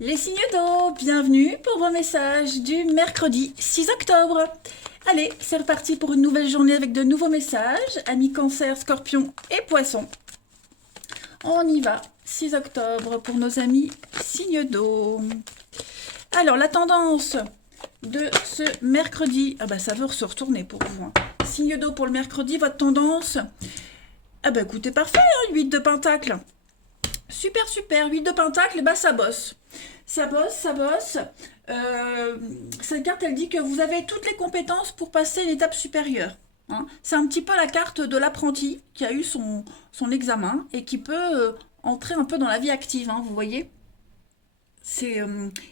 Les signes d'eau, bienvenue pour vos messages du mercredi 6 octobre. Allez, c'est reparti pour une nouvelle journée avec de nouveaux messages. Amis Cancer, Scorpion et Poisson. On y va, 6 octobre pour nos amis signes d'eau. Alors, la tendance de ce mercredi, ça veut se retourner pour vous. Hein. Signe d'eau pour le mercredi, votre tendance, écoutez, parfait, hein, 8 de pentacle. Super, super, 8 de pentacle, ça bosse. Ça bosse, ça bosse. Cette carte, elle dit que vous avez toutes les compétences pour passer une étape supérieure. Hein. C'est un petit peu la carte de l'apprenti qui a eu son examen et qui peut entrer un peu dans la vie active, hein, vous voyez. C'est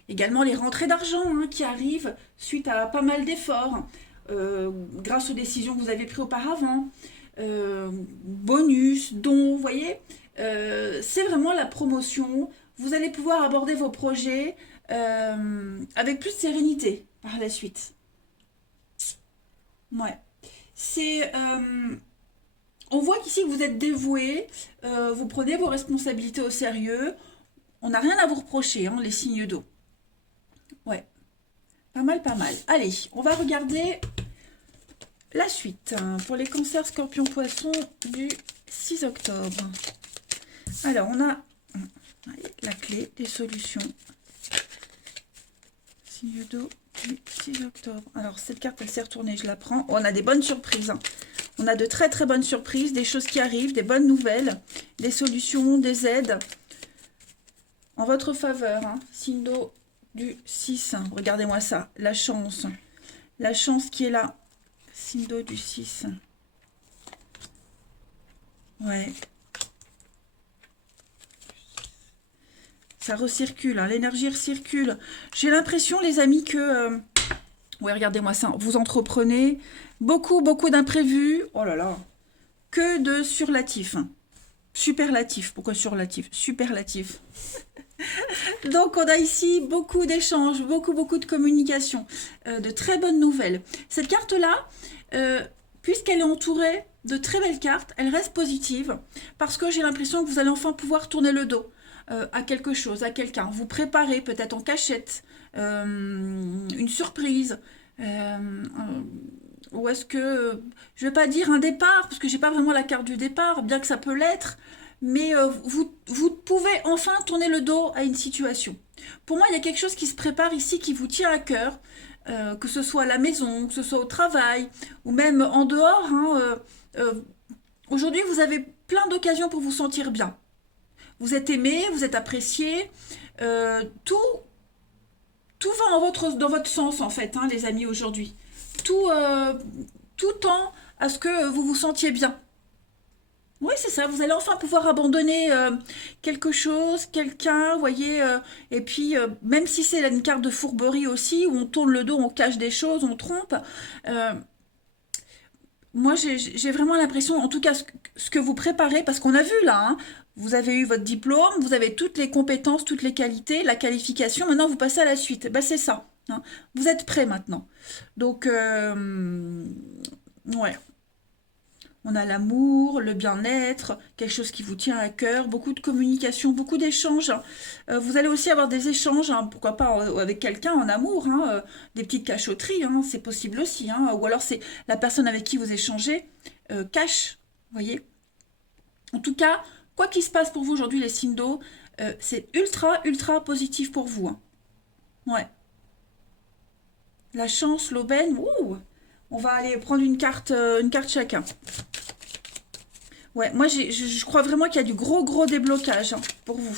également les rentrées d'argent hein, qui arrivent suite à pas mal d'efforts, grâce aux décisions que vous avez prises auparavant. Bonus, dons, vous voyez. C'est vraiment la promotion. Vous allez pouvoir aborder vos projets avec plus de sérénité par la suite. Ouais. C'est, on voit qu'ici que vous êtes dévoué, vous prenez vos responsabilités au sérieux. On n'a rien à vous reprocher, hein, les signes d'eau. Ouais. Pas mal, pas mal. Allez, on va regarder la suite hein, pour les cancers, scorpions, poissons du 6 octobre. Alors, on a la clé des solutions. Signe d'eau du 6 octobre. Alors, cette carte, elle s'est retournée, je la prends. On a des bonnes surprises. Hein. On a de très, très bonnes surprises, des choses qui arrivent, des bonnes nouvelles, des solutions, des aides en votre faveur. Hein. Signe d'eau du 6. Regardez-moi ça. La chance. La chance qui est là. Signe d'eau du 6. Ouais. Ça recircule, hein, l'énergie recircule. J'ai l'impression, les amis, que... ouais, regardez-moi ça. Vous entreprenez beaucoup, beaucoup d'imprévus. Oh là là. Que de surlatifs. Hein. Superlatifs. Pourquoi surlatifs? Superlatifs. Donc, on a ici beaucoup d'échanges, beaucoup, beaucoup de communication. De très bonnes nouvelles. Cette carte-là, puisqu'elle est entourée de très belles cartes, elle reste positive. Parce que j'ai l'impression que vous allez enfin pouvoir tourner le dos. À quelque chose, à quelqu'un. Vous préparez peut-être en cachette une surprise. Ou est-ce que, je ne vais pas dire un départ, parce que j'ai pas vraiment la carte du départ, bien que ça peut l'être, mais vous pouvez enfin tourner le dos à une situation. Pour moi, il y a quelque chose qui se prépare ici, qui vous tient à cœur, que ce soit à la maison, que ce soit au travail, ou même en dehors. Hein, aujourd'hui, vous avez plein d'occasions pour vous sentir bien. Vous êtes aimé, vous êtes apprécié. Tout va dans votre sens, en fait, hein, les amis, aujourd'hui. Tout tend à ce que vous vous sentiez bien. Oui, c'est ça. Vous allez enfin pouvoir abandonner quelque chose, quelqu'un, vous voyez. Et puis, même si c'est une carte de fourberie aussi, où on tourne le dos, on cache des choses, on trompe. euh, Moi, j'ai vraiment l'impression, en tout cas, ce que vous préparez, parce qu'on a vu là, hein, vous avez eu votre diplôme, vous avez toutes les compétences, toutes les qualités, la qualification, maintenant vous passez à la suite. C'est ça. Hein. Vous êtes prêts maintenant. Donc, ouais. On a l'amour, le bien-être, quelque chose qui vous tient à cœur, beaucoup de communication, beaucoup d'échanges. Vous allez aussi avoir des échanges, hein, pourquoi pas avec quelqu'un en amour, hein, des petites cachotteries, hein, c'est possible aussi. Hein, ou alors c'est la personne avec qui vous échangez cache, vous voyez. En tout cas, quoi qu'il se passe pour vous aujourd'hui, les signes d'eau, c'est ultra, ultra positif pour vous. Hein. Ouais. La chance, l'aubaine, ouh, on va aller prendre une carte chacun. Ouais, moi je crois vraiment qu'il y a du gros gros déblocage hein, pour vous.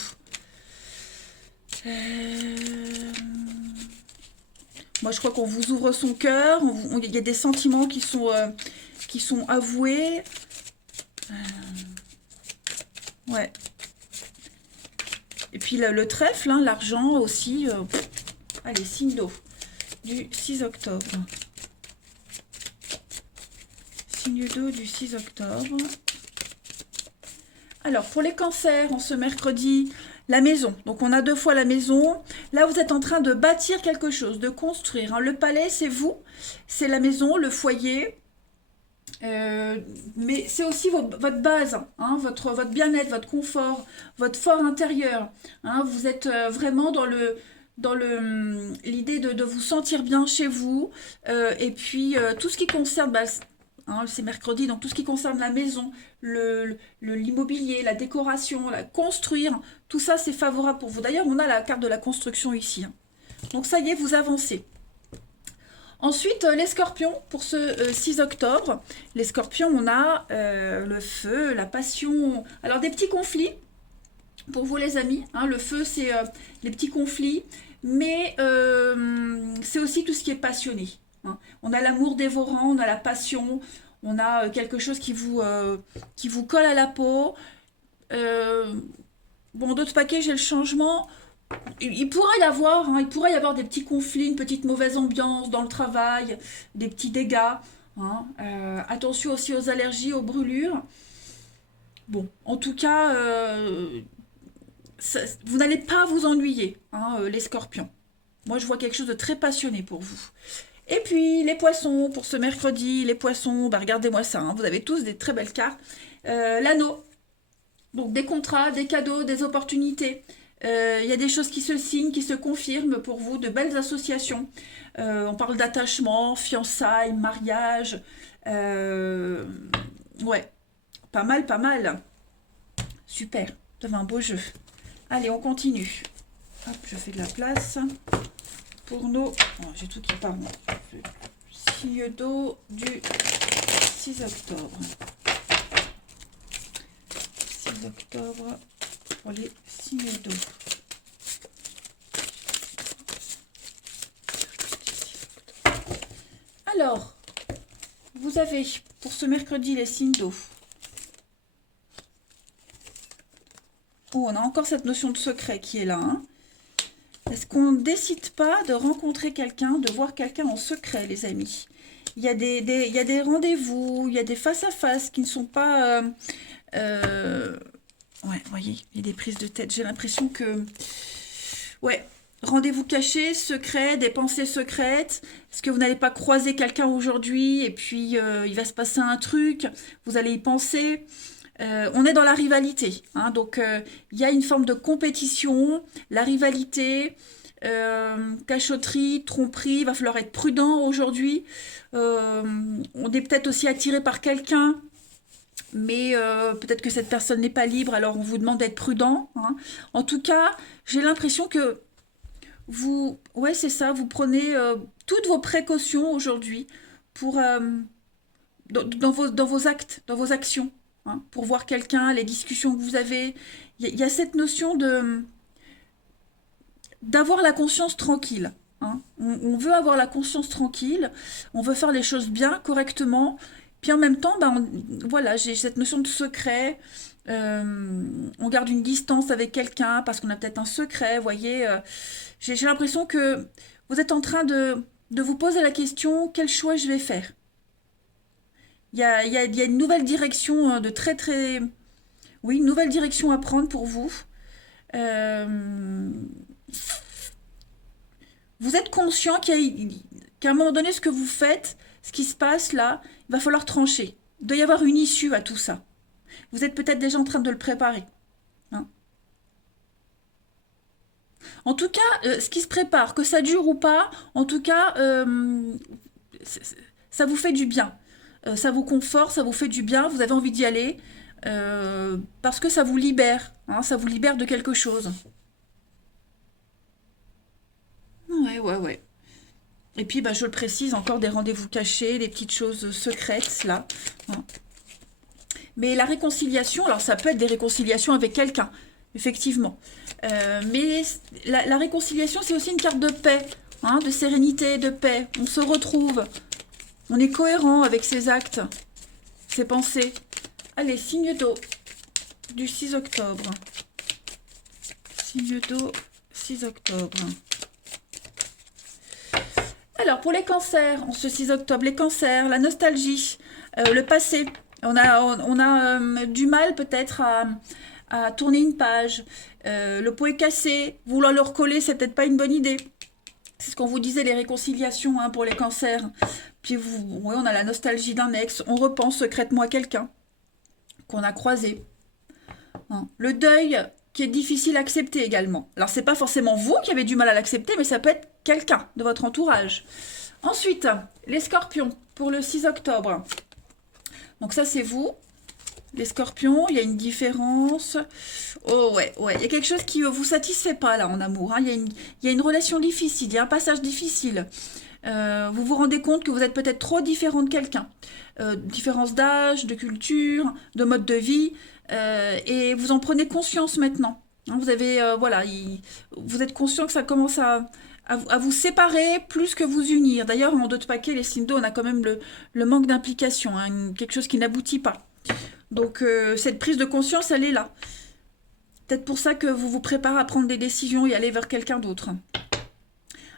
Moi je crois qu'on vous ouvre son cœur, il y a des sentiments qui sont avoués. Ouais. Et puis le trèfle, hein, l'argent aussi. Allez, signe d'eau du 6 octobre. Signe d'eau du 6 octobre. Alors, pour les cancers, en ce mercredi, la maison. Donc, on a 2 fois la maison. Là, vous êtes en train de bâtir quelque chose, de construire. Hein. Le palais, c'est vous. C'est la maison, le foyer. Mais c'est aussi votre base, hein, votre bien-être, votre confort, votre fort intérieur. Hein. Vous êtes vraiment l'idée de vous sentir bien chez vous. Et puis tout ce qui concerne, bah, hein, c'est mercredi, donc tout ce qui concerne la maison, l'immobilier, la décoration, la construire, tout ça c'est favorable pour vous. D'ailleurs, on a la carte de la construction ici. Hein. Donc ça y est, vous avancez. Ensuite, les scorpions, pour ce 6 octobre. Les scorpions, on a le feu, la passion. Alors, des petits conflits, pour vous les amis. Hein, le feu, c'est les petits conflits. Mais c'est aussi tout ce qui est passionné. Hein. On a l'amour dévorant, on a la passion. On a quelque chose qui vous colle à la peau. Bon, d'autres paquets, j'ai le changement. Il pourrait y avoir, hein, il pourrait y avoir des petits conflits, une petite mauvaise ambiance dans le travail, des petits dégâts. Hein. Attention aussi aux allergies, aux brûlures. Bon, en tout cas, vous n'allez pas vous ennuyer, hein, les scorpions. Moi, je vois quelque chose de très passionné pour vous. Et puis, les poissons, pour ce mercredi, les poissons, bah, regardez-moi ça, hein, vous avez tous des très belles cartes. L'anneau, donc des contrats, des cadeaux, des opportunités. Il y a des choses qui se signent, qui se confirment pour vous, de belles associations. On parle d'attachement, fiançailles, mariage. Ouais, pas mal, pas mal. Super, vous avez un beau jeu. Allez, on continue. Hop, je fais de la place pour nos... Oh, j'ai tout qui part. Le signe d'eau du 6 octobre. 6 octobre pour les signes d'eau. Alors, vous avez pour ce mercredi les signes d'eau. Oh, on a encore cette notion de secret qui est là. Hein. Est-ce qu'on ne décide pas de rencontrer quelqu'un, de voir quelqu'un en secret, les amis? Il y a il y a des rendez-vous, il y a des face-à-face qui ne sont pas... Ouais, vous voyez, il y a des prises de tête. J'ai l'impression que... Ouais, rendez-vous caché, secret, des pensées secrètes. Est-ce que vous n'allez pas croiser quelqu'un aujourd'hui et puis il va se passer un truc, vous allez y penser. On est dans la rivalité, hein, donc il y a une forme de compétition, la rivalité, cachotterie, tromperie, il va falloir être prudent aujourd'hui. On est peut-être aussi attiré par quelqu'un, mais peut-être que cette personne n'est pas libre, alors on vous demande d'être prudent. Hein. En tout cas, j'ai l'impression que ouais c'est ça, vous prenez toutes vos précautions aujourd'hui pour dans vos actes, dans vos actions. Hein, pour voir quelqu'un, les discussions que vous avez. Il y a cette notion d'avoir la conscience tranquille. Hein. On veut avoir la conscience tranquille, on veut faire les choses bien, correctement. Puis en même temps, ben, voilà, j'ai cette notion de secret. On garde une distance avec quelqu'un parce qu'on a peut-être un secret. Vous voyez, j'ai l'impression que vous êtes en train de vous poser la question, quel choix je vais faire? Il y a une nouvelle direction de très très... Oui, une nouvelle direction à prendre pour vous. Euh, Vous êtes conscient qu'à un moment donné, ce que vous faites, ce qui se passe là, il va falloir trancher. Il doit y avoir une issue à tout ça. Vous êtes peut-être déjà en train de le préparer. Hein. En tout cas, ce qui se prépare, que ça dure ou pas, en tout cas, ça vous fait du bien. Ça vous conforte, ça vous fait du bien, vous avez envie d'y aller, parce que ça vous libère, hein, ça vous libère de quelque chose. Ouais, ouais, ouais. Et puis, bah, je le précise, encore des rendez-vous cachés, des petites choses secrètes, là. Hein. Mais la réconciliation, alors ça peut être des réconciliations avec quelqu'un, effectivement. Mais la réconciliation, c'est aussi une carte de paix, hein, de sérénité, de paix. On se retrouve, on est cohérent avec ses actes, ses pensées. Allez, signe d'eau du 6 octobre. Signe d'eau, 6 octobre. Alors, pour les cancers, en ce 6 octobre, les cancers, la nostalgie, le passé. On a du mal peut-être à tourner une page. Le pot est cassé. Vouloir le recoller, c'est peut-être pas une bonne idée. C'est ce qu'on vous disait, les réconciliations, hein, pour les cancers. Puis ouais, on a la nostalgie d'un ex, on repense secrètement à quelqu'un qu'on a croisé. Hein. Le deuil qui est difficile à accepter également. Alors c'est pas forcément vous qui avez du mal à l'accepter, mais ça peut être quelqu'un de votre entourage. Ensuite, les scorpions pour le 6 octobre. Donc ça c'est vous. Les scorpions, il y a une différence. Oh ouais, ouais. Il y a quelque chose qui ne vous satisfait pas là en amour. Hein. Il y a une relation difficile, il y a un passage difficile. Vous vous rendez compte que vous êtes peut-être trop différent de quelqu'un. Différence d'âge, de culture, de mode de vie. Et vous en prenez conscience maintenant. Hein, vous avez, voilà, vous êtes conscient que ça commence à vous séparer plus que vous unir. D'ailleurs, en d'autres paquets, les signes d'eau, on a quand même le manque d'implication, hein, quelque chose qui n'aboutit pas. Donc cette prise de conscience, elle est là. Peut-être pour ça que vous vous préparez à prendre des décisions et aller vers quelqu'un d'autre.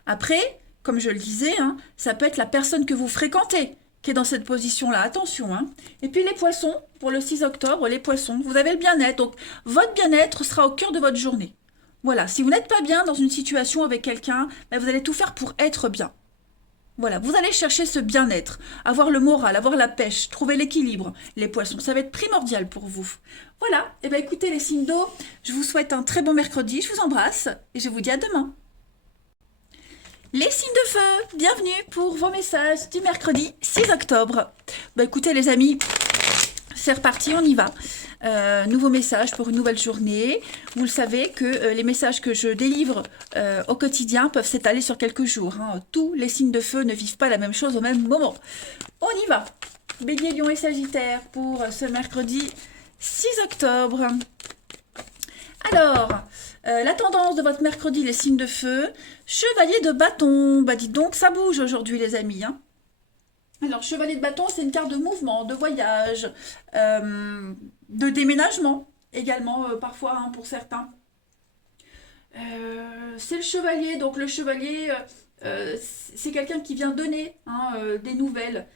Après, comme je le disais, hein, ça peut être la personne que vous fréquentez qui est dans cette position-là. Attention. Hein. Et puis les poissons, pour le 6 octobre, les poissons, vous avez le bien-être. Donc votre bien-être sera au cœur de votre journée. Voilà, si vous n'êtes pas bien dans une situation avec quelqu'un, ben, vous allez tout faire pour être bien. Voilà, vous allez chercher ce bien-être, avoir le moral, avoir la pêche, trouver l'équilibre. Les poissons, ça va être primordial pour vous. Voilà, et bien écoutez les signes d'eau, je vous souhaite un très bon mercredi, je vous embrasse et je vous dis à demain. Les signes de feu, bienvenue pour vos messages du mercredi 6 octobre. Ben écoutez les amis, c'est reparti, on y va. Nouveau message pour une nouvelle journée. Vous le savez que les messages que je délivre au quotidien peuvent s'étaler sur quelques jours. Hein. Tous les signes de feu ne vivent pas la même chose au même moment. On y va. Bélier, Lion et Sagittaire pour ce mercredi 6 octobre. Alors, la tendance de votre mercredi, les signes de feu. Chevalier de bâton. Bah dites donc, ça bouge aujourd'hui les amis. Hein. Alors, chevalier de bâton, c'est une carte de mouvement, de voyage, de déménagement également, parfois, hein, pour certains. C'est le chevalier, donc le chevalier, c'est quelqu'un qui vient donner hein, des nouvelles.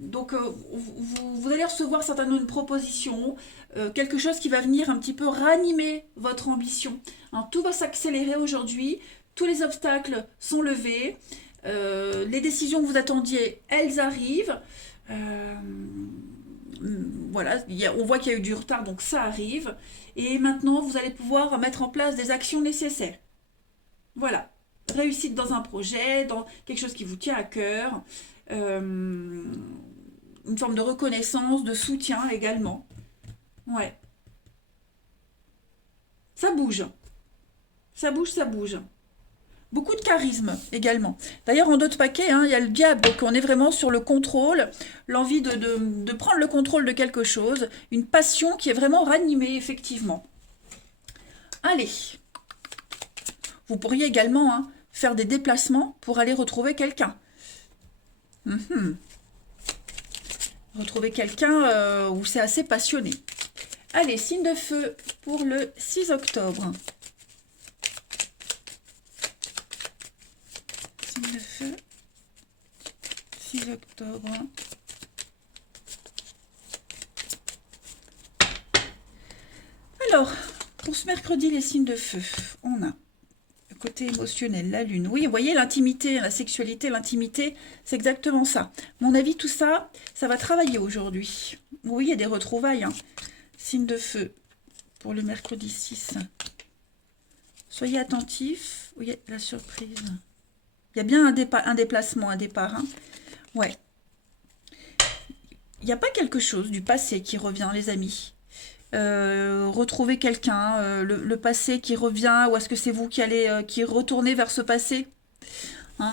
Donc, vous allez recevoir certainement une proposition, quelque chose qui va venir un petit peu ranimer votre ambition. Hein, tout va s'accélérer aujourd'hui, tous les obstacles sont levés. Les décisions que vous attendiez, elles arrivent. Voilà, on voit qu'il y a eu du retard, donc ça arrive. Et maintenant, vous allez pouvoir mettre en place des actions nécessaires. Voilà, réussite dans un projet, dans quelque chose qui vous tient à cœur. Une forme de reconnaissance, de soutien également. Ouais. Ça bouge. Ça bouge, ça bouge. Beaucoup de charisme également. D'ailleurs, en d'autres paquets, hein, il y a le diable, donc on est vraiment sur le contrôle, l'envie de prendre le contrôle de quelque chose, une passion qui est vraiment ranimée, effectivement. Allez, vous pourriez également hein, faire des déplacements pour aller retrouver quelqu'un. Retrouver quelqu'un où c'est assez passionné. Allez, signe de feu pour le 6 octobre. De feu 6 octobre. Alors, pour ce mercredi, les signes de feu, on a le côté émotionnel, la lune. Oui, vous voyez, l'intimité, la sexualité, l'intimité, c'est exactement ça. À mon avis, tout ça, ça va travailler aujourd'hui. Oui, il y a des retrouvailles. Hein. Signe de feu pour le mercredi 6. Soyez attentifs. Oui, la surprise. Il y a bien un déplacement, un départ. Hein. Ouais. Il n'y a pas quelque chose du passé qui revient, les amis. Retrouver quelqu'un, le passé qui revient, ou est-ce que c'est vous qui allez qui retournez vers ce passé hein.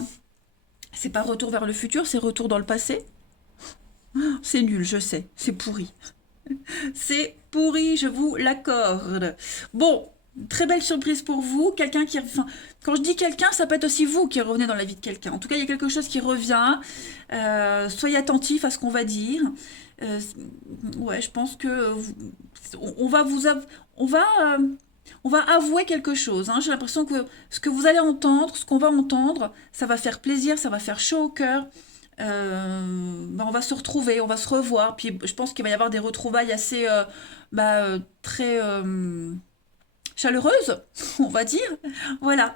C'est pas retour vers le futur, c'est retour dans le passé. C'est nul, je sais, c'est pourri. C'est pourri, je vous l'accorde. Bon. Très belle surprise pour vous, quelqu'un qui... Enfin, quand je dis quelqu'un, ça peut être aussi vous qui revenez dans la vie de quelqu'un. En tout cas, il y a quelque chose qui revient. Soyez attentifs à ce qu'on va dire. Ouais, je pense que on va avouer quelque chose. Hein. J'ai l'impression que ce que vous allez entendre, ce qu'on va entendre, ça va faire plaisir, ça va faire chaud au cœur. Ben on va se retrouver, on va se revoir. Puis je pense qu'il va y avoir des retrouvailles assez très... chaleureuse, on va dire. Voilà.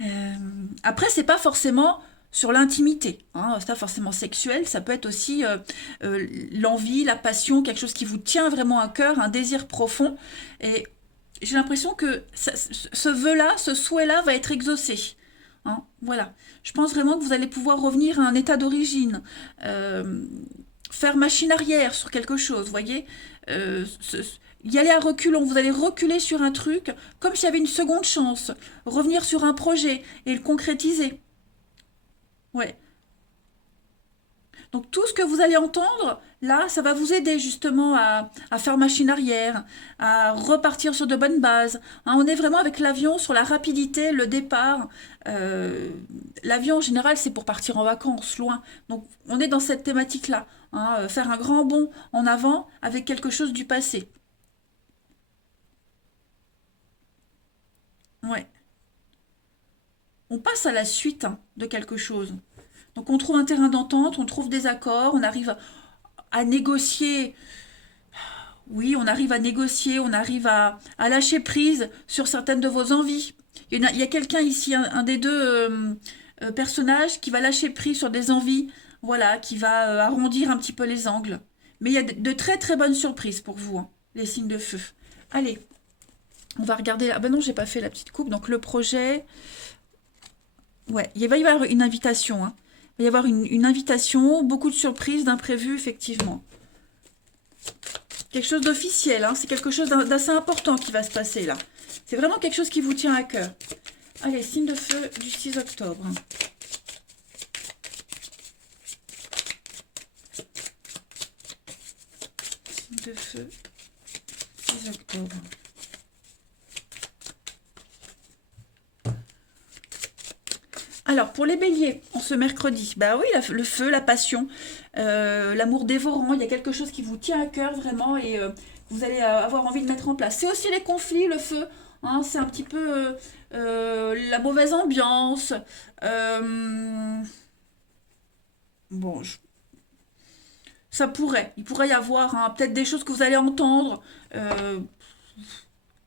Euh, Après, c'est pas forcément sur l'intimité, hein, c'est pas forcément sexuel, ça peut être aussi l'envie, la passion, quelque chose qui vous tient vraiment à cœur, un désir profond. Et j'ai l'impression que ce vœu-là, ce souhait-là va être exaucé. Hein, voilà. Je pense vraiment que vous allez pouvoir revenir à un état d'origine, euh, faire machine arrière sur quelque chose, vous voyez. Y aller à reculons, vous allez reculer sur un truc, comme s'il y avait une seconde chance, revenir sur un projet et le concrétiser. Ouais. Donc tout ce que vous allez entendre, là, ça va vous aider justement à faire machine arrière, à repartir sur de bonnes bases. Hein, on est vraiment avec l'avion sur la rapidité, le départ. Euh, L'avion en général, c'est pour partir en vacances, loin. Donc on est dans cette thématique-là. Hein, faire un grand bond en avant avec quelque chose du passé. Ouais. On passe à la suite hein, de quelque chose. Donc on trouve un terrain d'entente, on trouve des accords, on arrive à négocier. Oui, on arrive à négocier, on arrive à lâcher prise sur certaines de vos envies. Il y a quelqu'un ici, un des deux personnages, qui va lâcher prise sur des envies, voilà, qui va arrondir un petit peu les angles. Mais il y a de très très bonnes surprises pour vous, hein, les signes de feu. Allez, on va regarder. Ah ben non, j'ai pas fait la petite coupe. Donc le projet, ouais, il va y avoir une invitation. Hein. Il va y avoir une invitation, beaucoup de surprises, d'imprévus, effectivement. Quelque chose d'officiel, hein. C'est quelque chose d'assez important qui va se passer là. C'est vraiment quelque chose qui vous tient à cœur. Allez, signe de feu du 6 octobre. Signe de feu, 6 octobre. Alors, pour les béliers, en ce mercredi, bah oui, le feu, la passion, l'amour dévorant, il y a quelque chose qui vous tient à cœur vraiment et vous allez avoir envie de mettre en place. C'est aussi les conflits, le feu, hein, c'est un petit peu la mauvaise ambiance. euh, bon, il pourrait y avoir hein, peut-être des choses que vous allez entendre. euh,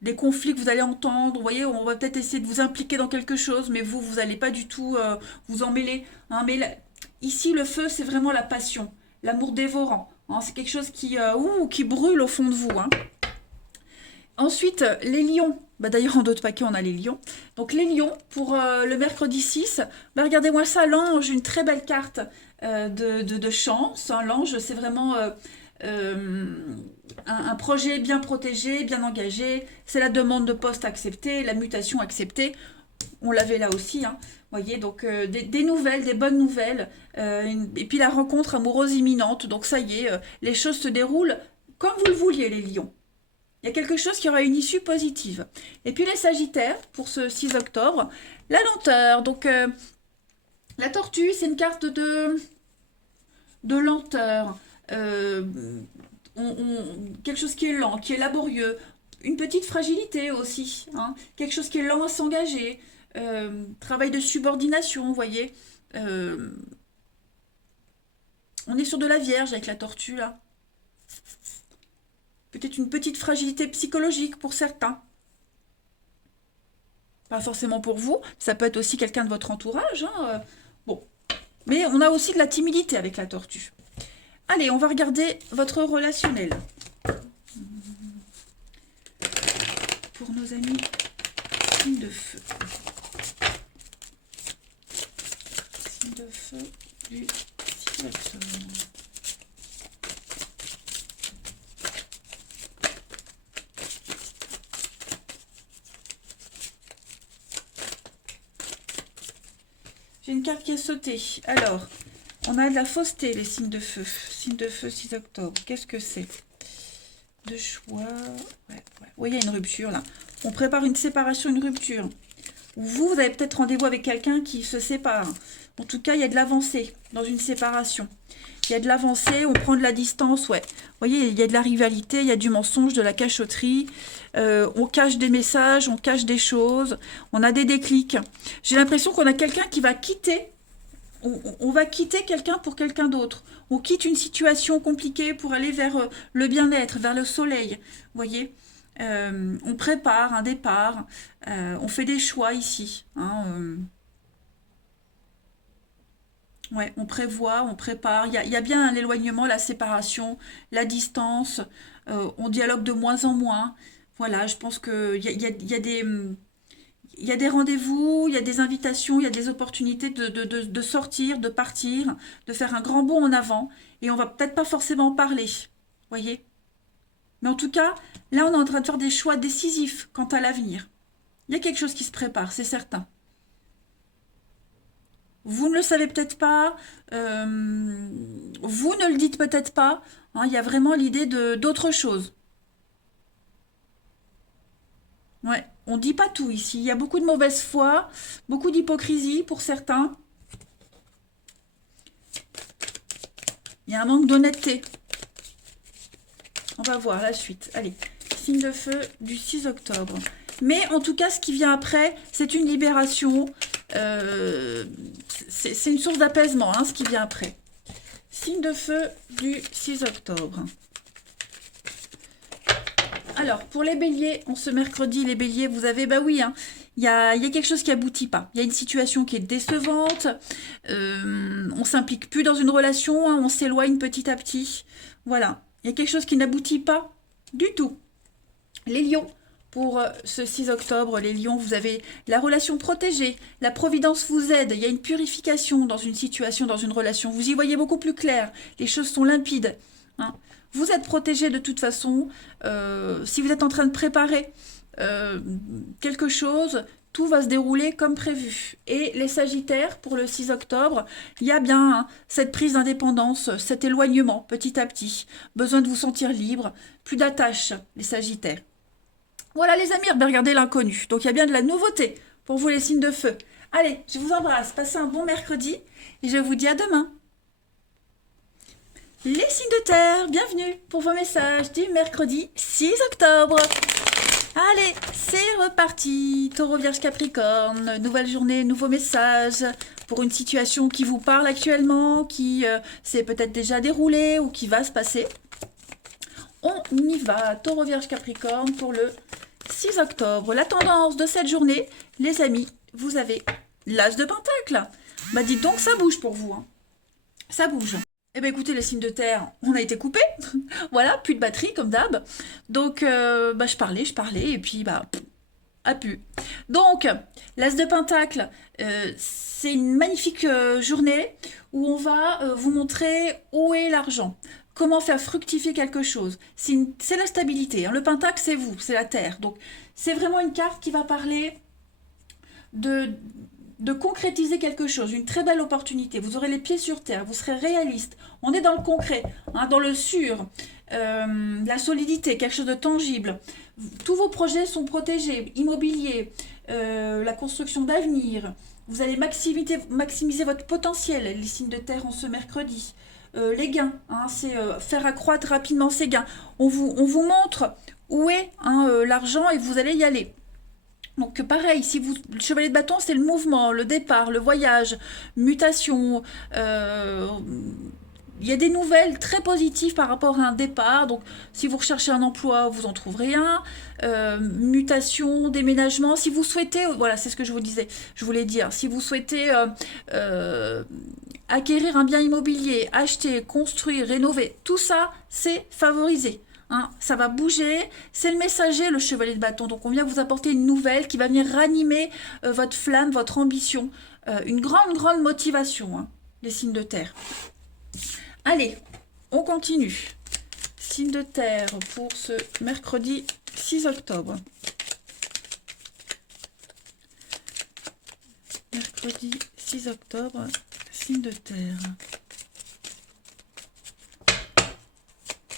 des conflits que vous allez entendre. Vous voyez, on va peut-être essayer de vous impliquer dans quelque chose, mais vous n'allez pas du tout vous emmêler. Hein. Mais ici, le feu, c'est vraiment la passion, l'amour dévorant. Hein. C'est quelque chose qui brûle au fond de vous. Hein. Ensuite, les lions. Bah, d'ailleurs, en d'autres paquets, on a les lions. Donc, les lions, pour le mercredi 6, bah, regardez-moi ça, l'ange, une très belle carte de chance. Hein. L'ange, c'est vraiment euh, un projet bien protégé, bien engagé. C'est la demande de poste acceptée, la mutation acceptée. On l'avait là aussi. Hein. Vous voyez, donc des nouvelles, des bonnes nouvelles. Et puis la rencontre amoureuse imminente. Donc, ça y est, les choses se déroulent comme vous le vouliez, les lions. Il y a quelque chose qui aura une issue positive. Et puis les Sagittaires, pour ce 6 octobre, la lenteur. Donc la tortue, c'est une carte de lenteur. Euh, Quelque chose qui est lent, qui est laborieux. Une petite fragilité aussi. Hein. Quelque chose qui est lent à s'engager. Travail de subordination, vous voyez. Euh, on est sur de la vierge avec la tortue, là. Peut-être une petite fragilité psychologique pour certains. Pas forcément pour vous, ça peut être aussi quelqu'un de votre entourage. Hein. Bon, mais on a aussi de la timidité avec la tortue. Allez, on va regarder votre relationnel. Pour nos amis signe de feu. Signe de feu du 6 octobre. J'ai une carte qui est sautée. Alors, on a de la fausseté, les signes de feu. Signe de feu, 6 octobre. Qu'est-ce que c'est? De choix. Ouais, ouais. Oui, il y a une rupture là. On prépare une séparation, une rupture. Vous avez peut-être rendez-vous avec quelqu'un qui se sépare. En tout cas, il y a de l'avancée dans une séparation. Il y a de l'avancée, on prend de la distance, ouais. Vous voyez, il y a de la rivalité, il y a du mensonge, de la cachotterie. On cache des messages, on cache des choses. On a des déclics. J'ai l'impression qu'on a quelqu'un qui va quitter. On va quitter quelqu'un pour quelqu'un d'autre. On quitte une situation compliquée pour aller vers le bien-être, vers le soleil. Vous voyez On prépare un départ, on fait des choix ici, hein, ouais, on prévoit, on prépare. Il y a bien l'éloignement, la séparation, la distance. On dialogue de moins en moins. Voilà, je pense il y a des rendez-vous, il y a des invitations, il y a des opportunités de sortir, de partir, de faire un grand bond en avant. Et on va peut-être pas forcément en parler. Voyez? Mais en tout cas, là, on est en train de faire des choix décisifs quant à l'avenir. Il y a quelque chose qui se prépare, c'est certain. Vous ne le savez peut-être pas, vous ne le dites peut-être pas, hein, il y a vraiment l'idée de d'autre chose. Ouais, on dit pas tout ici. Il y a beaucoup de mauvaise foi, beaucoup d'hypocrisie pour certains. Il y a un manque d'honnêteté. On va voir la suite. Allez, signe de feu du 6 octobre. Mais en tout cas, ce qui vient après, c'est une libération. euh, c'est une source d'apaisement, hein, ce qui vient après. Signe de feu du 6 octobre. Alors, pour les béliers, on ce mercredi, les béliers, vous avez, bah oui, hein, il y a quelque chose qui aboutit pas. Il y a une situation qui est décevante. On s'implique plus dans une relation, hein, on s'éloigne petit à petit. Voilà, il y a quelque chose qui n'aboutit pas du tout. Les lions, pour ce 6 octobre, les lions, vous avez la relation protégée, la providence vous aide, il y a une purification dans une situation, dans une relation. Vous y voyez beaucoup plus clair, les choses sont limpides, hein. Vous êtes protégé de toute façon. Si vous êtes en train de préparer euh, quelque chose, tout va se dérouler comme prévu. Et les Sagittaires, pour le 6 octobre, il y a bien hein, cette prise d'indépendance, cet éloignement petit à petit. Besoin de vous sentir libre, plus d'attache, les Sagittaires. Voilà les amis, regardez l'inconnu. Donc il y a bien de la nouveauté pour vous les signes de feu. Allez, je vous embrasse, passez un bon mercredi et je vous dis à demain. Les signes de terre, bienvenue pour vos messages du mercredi 6 octobre. Allez, c'est reparti. Taureau, Vierge, Capricorne, nouvelle journée, nouveau message pour une situation qui vous parle actuellement, qui s'est peut-être déjà déroulée ou qui va se passer. On y va. Taureau, Vierge, Capricorne pour le 6 octobre. La tendance de cette journée, les amis, vous avez l'As de Pentacle. Bah dites donc, ça bouge pour vous, hein. Ça bouge. Eh bien écoutez, les signes de terre, on a été coupés. Voilà, plus de batterie comme d'hab. Donc bah, je parlais, et puis bah, a pu. Donc, l'As de Pentacle, c'est une magnifique journée où on va vous montrer où est l'argent. Comment faire fructifier quelque chose. C'est la stabilité, hein. Le Pentacle, c'est vous, c'est la terre. Donc, c'est vraiment une carte qui va parler de, de concrétiser quelque chose, une très belle opportunité. Vous aurez les pieds sur terre, vous serez réaliste. On est dans le concret, hein, dans le sûr, la solidité, quelque chose de tangible. Tous vos projets sont protégés, immobilier, la construction d'avenir. Vous allez maximiser votre potentiel, les signes de terre en ce mercredi. Les gains, hein, c'est faire accroître rapidement ces gains. On vous montre où est hein, l'argent et vous allez y aller. Donc pareil, si vous, le chevalier de bâton, c'est le mouvement, le départ, le voyage, mutation. Il y a des nouvelles très positives par rapport à un départ. Donc si vous recherchez un emploi, vous en trouverez un. Mutation, déménagement. Si vous souhaitez, voilà, c'est ce que je vous disais, je voulais dire. Si vous souhaitez acquérir un bien immobilier, acheter, construire, rénover, tout ça, c'est favorisé. Hein, ça va bouger, c'est le messager, le chevalier de bâton. Donc on vient vous apporter une nouvelle qui va venir ranimer votre flamme, votre ambition. Une grande, grande motivation, hein, les signes de terre. Allez, on continue. Signe de terre pour ce mercredi 6 octobre. Mercredi 6 octobre, signe de terre.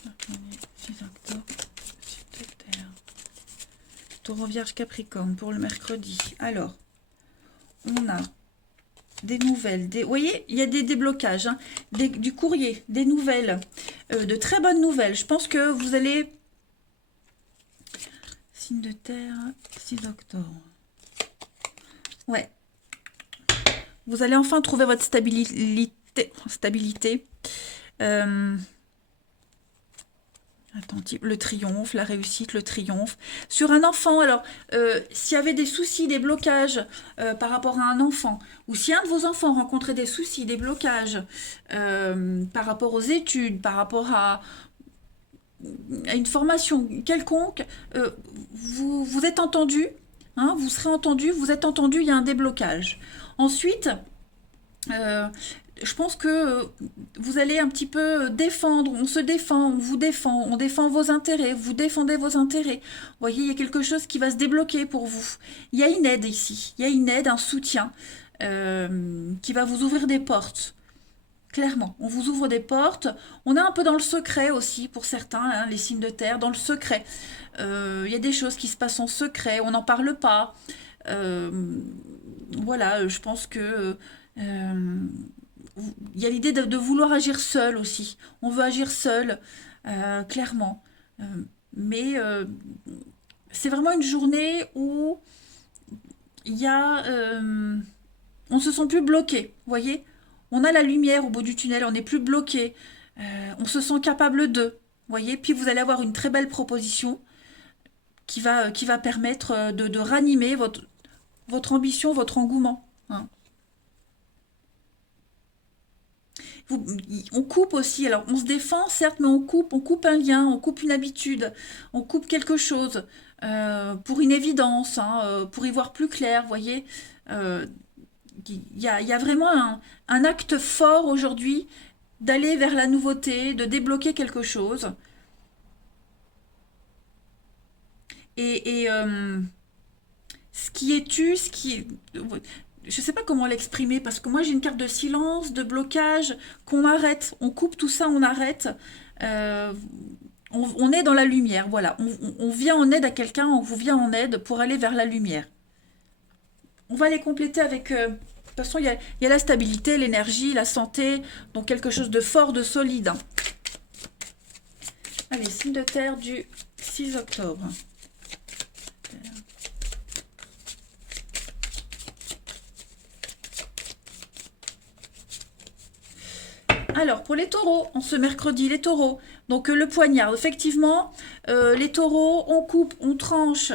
Mercredi 6 octobre, signe de terre. Taureau, Vierge, Capricorne pour le mercredi. Alors, on a des nouvelles. Vous voyez, il y a des déblocages, hein, du courrier, des nouvelles, de très bonnes nouvelles. Je pense que vous allez... Signe de terre, 6 octobre. Ouais. Vous allez enfin trouver votre stabilité. Attentif, le triomphe, la réussite, le triomphe. Sur un enfant, alors, s'il y avait des soucis, des blocages par rapport à un enfant, ou si un de vos enfants rencontrait des soucis, des blocages par rapport aux études, par rapport à une formation quelconque, vous êtes entendu, hein, vous serez entendu, vous êtes entendu, il y a un déblocage. Ensuite, euh, je pense que vous allez un petit peu défendre, on se défend, on défend vos intérêts, vous défendez vos intérêts. Vous voyez, il y a quelque chose qui va se débloquer pour vous. Il y a une aide ici, il y a une aide, un soutien qui va vous ouvrir des portes. Clairement, on vous ouvre des portes. On est un peu dans le secret aussi pour certains, hein, les signes de terre, dans le secret. Il y a des choses qui se passent en secret, on n'en parle pas. Euh, voilà, je pense que il y a l'idée de vouloir agir seul aussi. On veut agir seul, clairement. Euh, mais c'est vraiment une journée où il y a, on se sent plus bloqué. Vous voyez, on a la lumière au bout du tunnel, on n'est plus bloqué. On se sent capable de. Vous voyez, puis vous allez avoir une très belle proposition qui va permettre de ranimer votre ambition, votre engouement. Hein. On coupe aussi, alors on se défend certes, mais on coupe un lien, on coupe une habitude, on coupe quelque chose pour une évidence, hein, pour y voir plus clair, vous voyez. Euh, il y a vraiment un acte fort aujourd'hui d'aller vers la nouveauté, de débloquer quelque chose. Et ce qui est tu, ce qui est... Je ne sais pas comment l'exprimer parce que moi j'ai une carte de silence, de blocage, qu'on arrête, on coupe tout ça, on arrête. Euh, on est dans la lumière, voilà. On vient en aide à quelqu'un, on vous vient en aide pour aller vers la lumière. On va les compléter avec... de toute façon, il y a la stabilité, l'énergie, la santé, donc quelque chose de fort, de solide. Hein. Allez, signe de terre du 6 octobre. Alors, pour les taureaux, en ce mercredi, les taureaux, donc le poignard, effectivement, les taureaux, on coupe, on tranche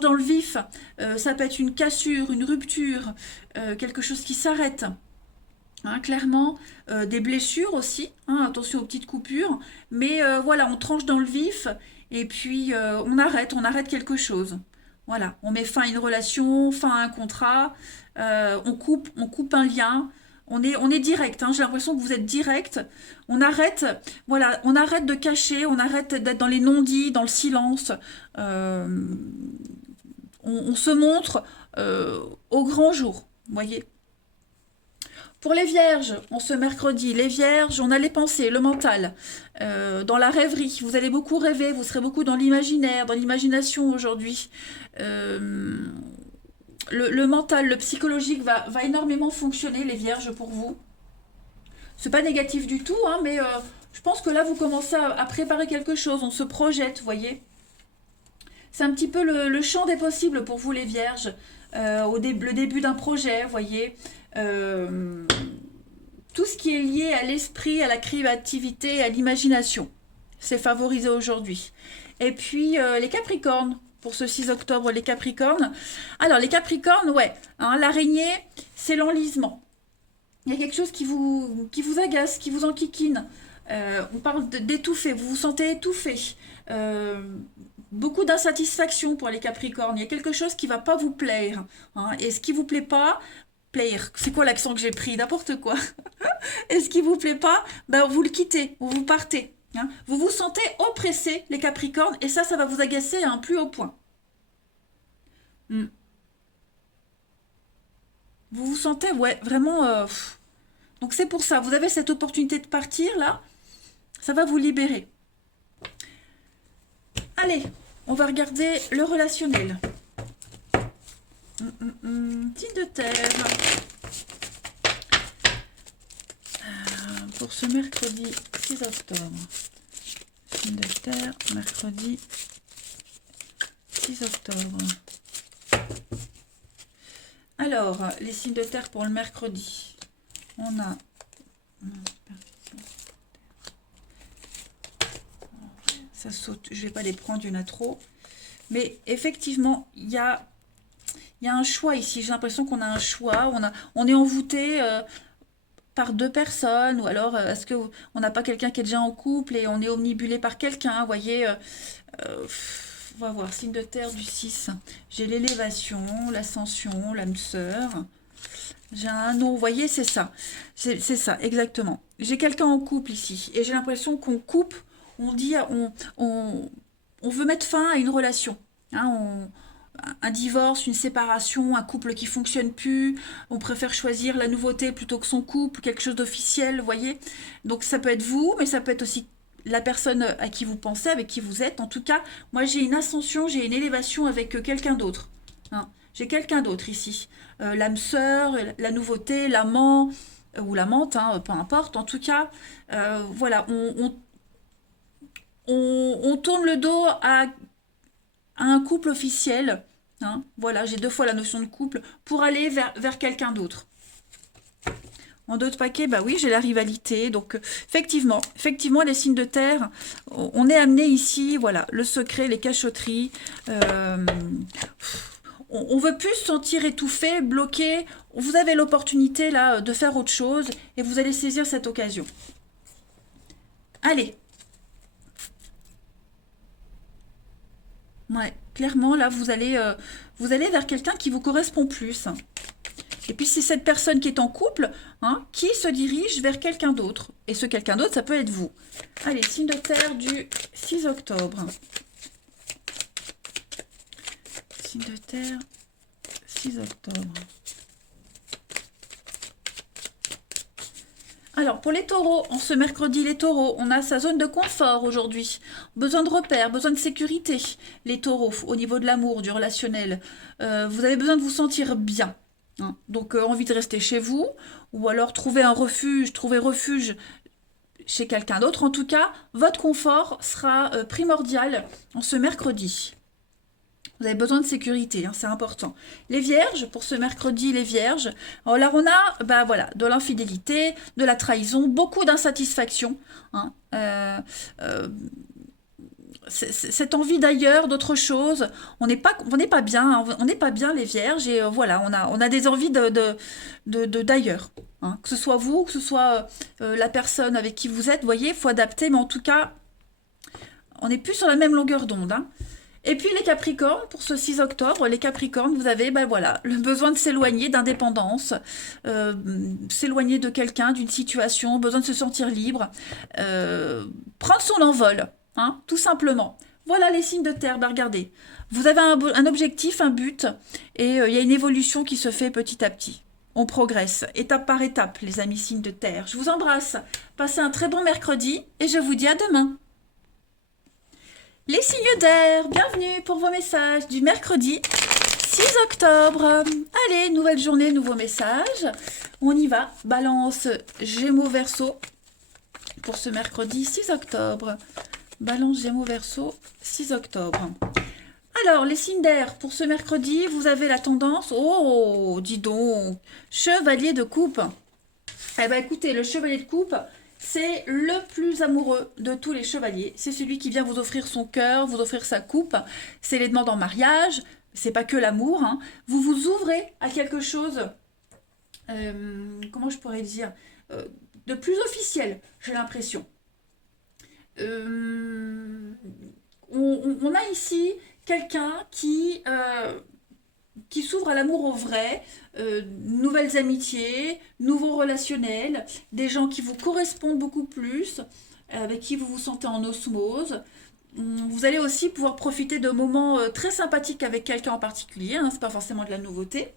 dans le vif, ça peut être une cassure, une rupture, quelque chose qui s'arrête, hein, clairement, des blessures aussi, hein, attention aux petites coupures, mais voilà, on tranche dans le vif, et puis on arrête quelque chose. Voilà, on met fin à une relation, fin à un contrat, on coupe un lien, on est direct, hein, j'ai l'impression que vous êtes direct. On arrête, voilà, on arrête de cacher, on arrête d'être dans les non-dits, dans le silence. Euh, on se montre au grand jour, vous voyez. Pour les vierges, on ce mercredi, les vierges, on a les pensées, le mental, dans la rêverie. Vous allez beaucoup rêver, vous serez beaucoup dans l'imaginaire, dans l'imagination aujourd'hui. Euh, le mental, le psychologique va énormément fonctionner, les vierges, pour vous. C'est pas négatif du tout, hein, mais je pense que là, vous commencez à préparer quelque chose. On se projette, vous voyez. C'est un petit peu le champ des possibles pour vous, les vierges. Le début d'un projet, vous voyez. Euh, tout ce qui est lié à l'esprit, à la créativité, à l'imagination. C'est favorisé aujourd'hui. Et puis, les Capricornes. Pour ce 6 octobre, les Capricornes. Alors, les Capricornes, ouais. Hein, l'araignée, c'est l'enlisement. Il y a quelque chose qui vous agace, qui vous enquiquine. On parle d'étouffer, vous vous sentez étouffé. Euh, Beaucoup d'insatisfaction pour les Capricornes. Il y a quelque chose qui ne va pas vous plaire. Hein. Et ce qui ne vous plaît pas, plaire, c'est quoi l'accent que j'ai pris? N'importe quoi. Et ce qui ne vous plaît pas, ben vous le quittez, vous partez. Hein. Vous vous sentez oppressé, les Capricornes, et ça va vous agacer à un plus haut point. Hmm. Vous vous sentez, ouais, vraiment... Donc c'est pour ça, vous avez cette opportunité de partir, là, ça va vous libérer. Allez, on va regarder le relationnel. Signe de terre. Pour ce mercredi 6 octobre. Signe de terre, mercredi 6 octobre. Alors, les signes de terre pour le mercredi. On a... ça saute. Je vais pas les prendre, il y en a trop. Mais effectivement, il y a un choix ici. J'ai l'impression qu'on a un choix. On est envoûté par deux personnes. Ou alors, est-ce qu'on n'a pas quelqu'un qui est déjà en couple et on est omnibulé par quelqu'un? Vous voyez, on va voir. Signe de terre du 6. J'ai l'élévation, l'ascension, l'âme sœur. J'ai un nom. Vous voyez, c'est ça. C'est ça, exactement. J'ai quelqu'un en couple ici. Et j'ai l'impression qu'on coupe. On dit, on veut mettre fin à une relation. Hein, un divorce, une séparation, un couple qui fonctionne plus, on préfère choisir la nouveauté plutôt que son couple, quelque chose d'officiel, vous voyez. Donc ça peut être vous, mais ça peut être aussi la personne à qui vous pensez, avec qui vous êtes. En tout cas, moi j'ai une ascension, j'ai une élévation avec quelqu'un d'autre. Hein. J'ai quelqu'un d'autre ici. L'âme sœur, la nouveauté, l'amant ou l'amante, hein, peu importe. En tout cas, voilà, on tourne le dos à un couple officiel. Hein, voilà, j'ai deux fois la notion de couple pour aller vers quelqu'un d'autre. En d'autres paquets, bah oui, j'ai la rivalité. Donc, effectivement, les signes de terre, on est amené ici, voilà, le secret, les cachotteries. On veut plus se sentir étouffé, bloqué. Vous avez l'opportunité, là, de faire autre chose et vous allez saisir cette occasion. Allez. Ouais, clairement, là, vous allez vers quelqu'un qui vous correspond plus. Et puis, c'est cette personne qui est en couple, hein, qui se dirige vers quelqu'un d'autre. Et ce quelqu'un d'autre, ça peut être vous. Allez, signe de terre du 6 octobre. Signe de terre, 6 octobre. Alors, pour les taureaux, en ce mercredi, les taureaux, on a sa zone de confort aujourd'hui. Besoin de repères, besoin de sécurité. Les taureaux, au niveau de l'amour, du relationnel, vous avez besoin de vous sentir bien. Hein. Donc, envie de rester chez vous, ou alors trouver refuge chez quelqu'un d'autre. En tout cas, votre confort sera primordial en ce mercredi. Vous avez besoin de sécurité, hein, c'est important. Les vierges, pour ce mercredi, les vierges. Alors on a bah, voilà, de l'infidélité, de la trahison, beaucoup d'insatisfaction. Hein, cette envie d'ailleurs, d'autre chose. On n'est pas bien, hein, on n'est pas bien les vierges. Et voilà, on a des envies d'ailleurs. Hein, que ce soit vous, que ce soit la personne avec qui vous êtes, vous voyez, il faut adapter. Mais en tout cas, on n'est plus sur la même longueur d'onde. Hein. Et puis les Capricornes, pour ce 6 octobre, les Capricornes, vous avez ben voilà, le besoin de s'éloigner, d'indépendance, s'éloigner de quelqu'un, d'une situation, besoin de se sentir libre, prendre son envol, hein, tout simplement. Voilà les signes de terre, ben regardez. Vous avez un objectif, un but, et il y a une évolution qui se fait petit à petit. On progresse, étape par étape, les amis signes de terre. Je vous embrasse, passez un très bon mercredi, et je vous dis à demain. Les signes d'air, bienvenue pour vos messages du mercredi 6 octobre. Allez, nouvelle journée, nouveau message. On y va. Balance, Gémeaux, Verseau pour ce mercredi 6 octobre. Balance, Gémeaux, Verseau, 6 octobre. Alors, les signes d'air, pour ce mercredi, vous avez la tendance... Oh, dis donc, chevalier de coupe. Eh bien, écoutez, le chevalier de coupe... C'est le plus amoureux de tous les chevaliers. C'est celui qui vient vous offrir son cœur, vous offrir sa coupe. C'est les demandes en mariage. C'est pas que l'amour. Hein. Vous vous ouvrez à quelque chose, comment je pourrais dire, de plus officiel, j'ai l'impression. On a ici quelqu'un qui s'ouvre à l'amour au vrai, nouvelles amitiés, nouveaux relationnels, des gens qui vous correspondent beaucoup plus, avec qui vous vous sentez en osmose. Vous allez aussi pouvoir profiter de moments très sympathiques avec quelqu'un en particulier, hein, c'est pas forcément de la nouveauté.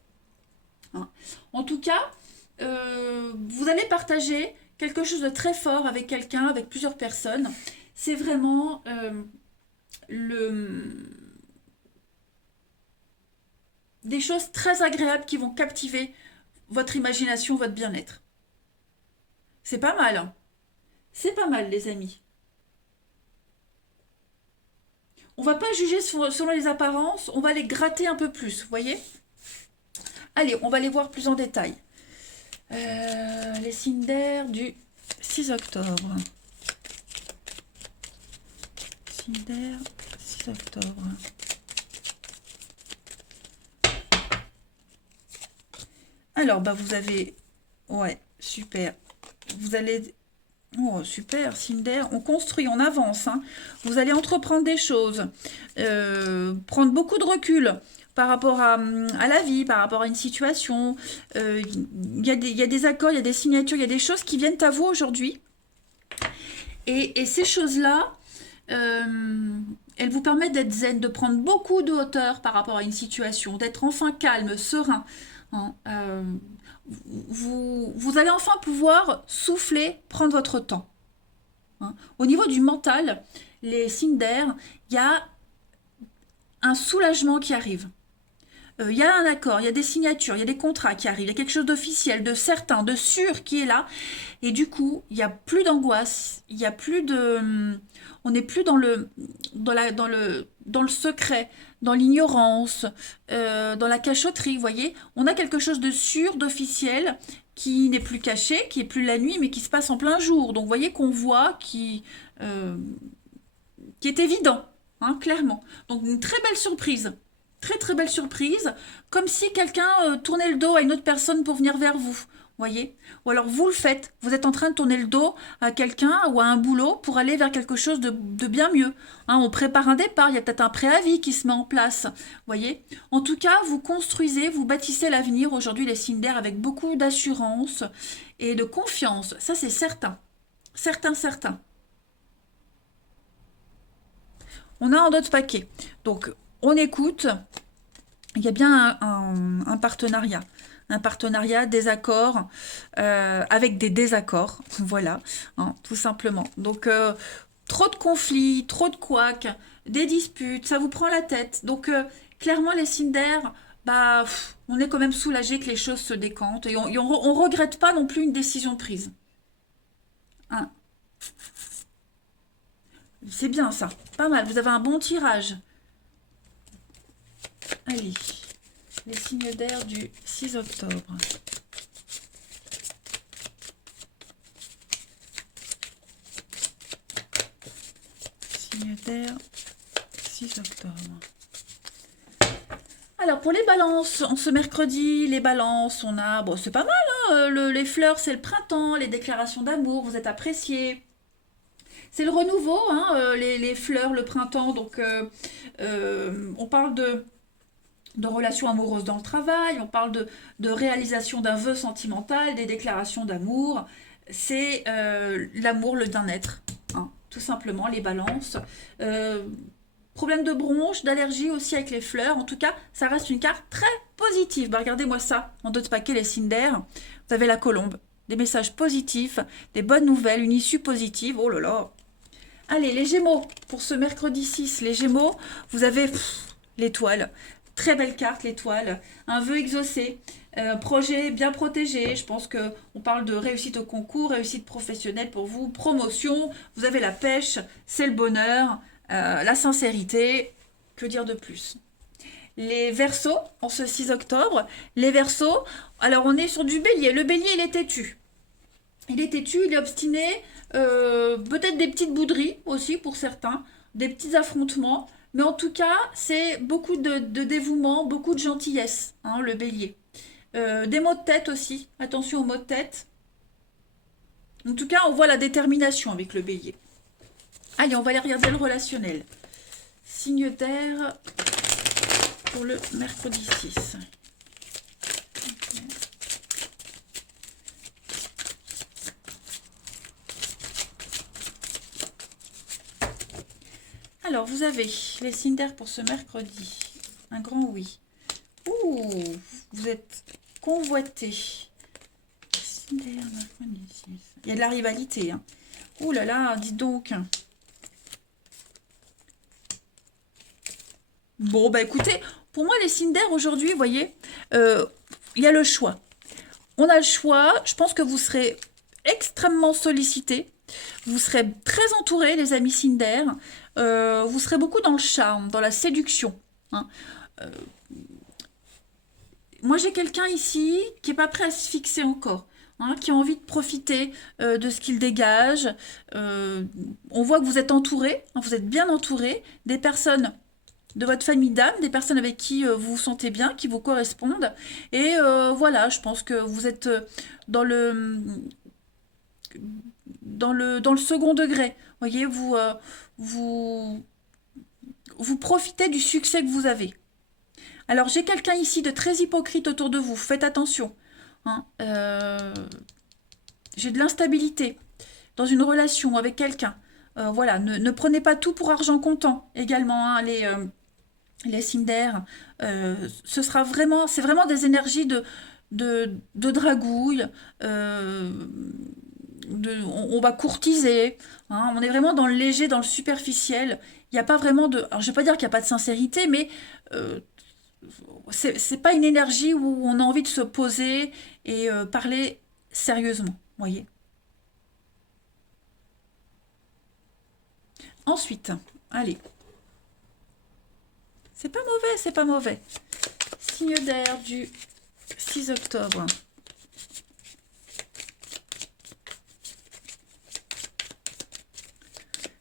Hein. En tout cas, vous allez partager quelque chose de très fort avec quelqu'un, avec plusieurs personnes. C'est vraiment des choses très agréables qui vont captiver votre imagination, votre bien-être. C'est pas mal, hein. C'est pas mal, les amis. On va pas juger selon les apparences, on va les gratter un peu plus, vous voyez? Allez, on va les voir plus en détail. Les signes d'air du 6 octobre. Cinder, 6 octobre. Alors, bah vous avez... Ouais, super. Vous allez... Oh, super, Cinder. On construit, on avance, hein. Vous allez entreprendre des choses. Prendre beaucoup de recul par rapport à la vie, par rapport à une situation. Il y a des accords, il y a des signatures, il y a des choses qui viennent à vous aujourd'hui. Et ces choses-là, elles vous permettent d'être zen, de prendre beaucoup de hauteur par rapport à une situation, d'être enfin calme, serein, hein. Vous allez enfin pouvoir souffler, prendre votre temps, hein. Au niveau du mental, les signes d'air, il y a un soulagement qui arrive. Il y a un accord, il y a des signatures, il y a des contrats qui arrivent, il y a quelque chose d'officiel, de certain, de sûr qui est là. Et du coup, il n'y a plus d'angoisse, il n'y a plus de... On n'est plus dans le secret, dans l'ignorance, dans la cachotterie, vous voyez. On a quelque chose de sûr, d'officiel, qui n'est plus caché, qui est plus la nuit, mais qui se passe en plein jour. Donc, vous voyez qu'on voit, qui est évident, hein, clairement. Donc, une très belle surprise. Très très belle surprise, comme si quelqu'un tournait le dos à une autre personne pour venir vers vous, voyez. Ou alors vous le faites, vous êtes en train de tourner le dos à quelqu'un ou à un boulot pour aller vers quelque chose de bien mieux, hein. On prépare un départ, il y a peut-être un préavis qui se met en place, voyez. En tout cas, vous construisez, vous bâtissez l'avenir aujourd'hui les signes d'air avec beaucoup d'assurance et de confiance, ça c'est certain, certain. On a un autre paquet, donc on écoute, il y a bien un partenariat. Un partenariat, des accords, avec des désaccords, voilà, hein, tout simplement. Donc, trop de conflits, trop de couacs, des disputes, ça vous prend la tête. Donc, clairement, les signes d'air, bah, on est quand même soulagé que les choses se décantent et on regrette pas non plus une décision prise, hein. C'est bien ça, pas mal, vous avez un bon tirage. Allez, les signes d'air du 6 octobre. Signes d'air, 6 octobre. Alors, pour les balances, en ce mercredi, les balances, on a... Bon, c'est pas mal, hein, les fleurs, c'est le printemps, les déclarations d'amour, vous êtes appréciés. C'est le renouveau, hein, les fleurs, le printemps, donc on parle de relations amoureuses dans le travail, on parle de réalisation d'un vœu sentimental, des déclarations d'amour. C'est l'amour, le bien-être, hein, tout simplement, les balances. Problème de bronche, d'allergie aussi avec les fleurs. En tout cas, ça reste une carte très positive. Bah, regardez-moi ça, en d'autres paquets, les signes d'air. Vous avez la colombe, des messages positifs, des bonnes nouvelles, une issue positive. Oh là là. Allez, les Gémeaux, pour ce mercredi 6, les Gémeaux, vous avez l'étoile. Très belle carte, l'étoile. Un vœu exaucé, un projet bien protégé. Je pense qu'on parle de réussite au concours, réussite professionnelle pour vous, promotion. Vous avez la pêche, c'est le bonheur, la sincérité. Que dire de plus? Les Verseaux, en ce 6 octobre. Les Verseaux, alors on est sur du bélier. Le bélier, il est têtu. Il est têtu, il est obstiné. Peut-être des petites bouderies aussi pour certains. Des petits affrontements. Mais en tout cas, c'est beaucoup de dévouement, beaucoup de gentillesse, hein, le bélier. Des maux de tête aussi. Attention aux maux de tête. En tout cas, on voit la détermination avec le bélier. Allez, on va aller regarder le relationnel. Signe d'air pour le mercredi 6. Alors, vous avez les signes d'air pour ce mercredi. Un grand oui. Ouh, vous êtes convoité. Signe d'air, mercredi 6. Il y a de la rivalité, hein. Ouh là là, dites donc. Bon, bah écoutez, pour moi, les signes d'air aujourd'hui, vous voyez, il y a le choix. On a le choix. Je pense que vous serez extrêmement sollicités. Vous serez très entourés, les amis signes d'air. Vous serez beaucoup dans le charme, dans la séduction, hein. Moi, j'ai quelqu'un ici qui n'est pas prêt à se fixer encore. hein, qui ont envie de profiter de ce qu'ils dégagent. On voit que vous êtes entouré, hein, vous êtes bien entouré, des personnes de votre famille d'âme, des personnes avec qui vous vous sentez bien, qui vous correspondent. Et voilà, je pense que vous êtes dans le, dans le second degré. Voyez, vous, vous profitez du succès que vous avez. Alors, j'ai quelqu'un ici de très hypocrite autour de vous. Faites attention. Hein. J'ai de l'instabilité dans une relation avec quelqu'un. Voilà, ne prenez pas tout pour argent comptant également, hein, les signes d'air. Ce sera vraiment, c'est vraiment des énergies de dragouille. euh, on va courtiser. Hein, on est vraiment dans le léger, dans le superficiel. Il n'y a pas vraiment de. Alors, je ne vais pas dire qu'il n'y a pas de sincérité, mais euh, c'est pas une énergie où on a envie de se poser et parler sérieusement. Voyez. Ensuite, allez. C'est pas mauvais, c'est pas mauvais. Signe d'air du 6 octobre.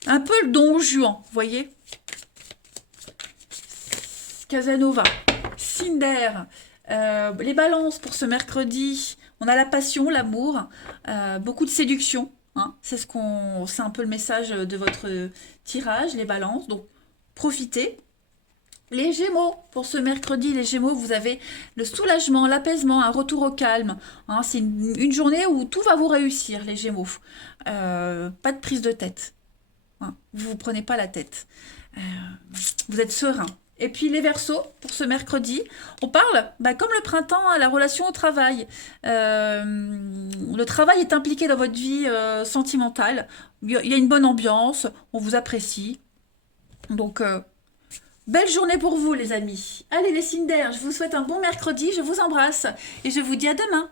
Un peu le Don Juan, vous voyez. Casanova. Signe d'air. Les balances pour ce mercredi. On a la passion, l'amour, beaucoup de séduction. Hein. C'est un peu le message de votre tirage, les balances. Donc, profitez. Les Gémeaux, pour ce mercredi, les Gémeaux, vous avez le soulagement, l'apaisement, un retour au calme. Hein, c'est une journée où tout va vous réussir, les Gémeaux. Pas de prise de tête. Hein, vous ne vous prenez pas la tête. Euh, vous êtes serein. Et puis les Verseaux, pour ce mercredi, on parle, bah, comme le printemps, à la relation au travail. Le travail est impliqué dans votre vie sentimentale. Il y a une bonne ambiance, on vous apprécie. Donc, belle journée pour vous, les amis. Allez, les signes d'air, je vous souhaite un bon mercredi, je vous embrasse et je vous dis à demain.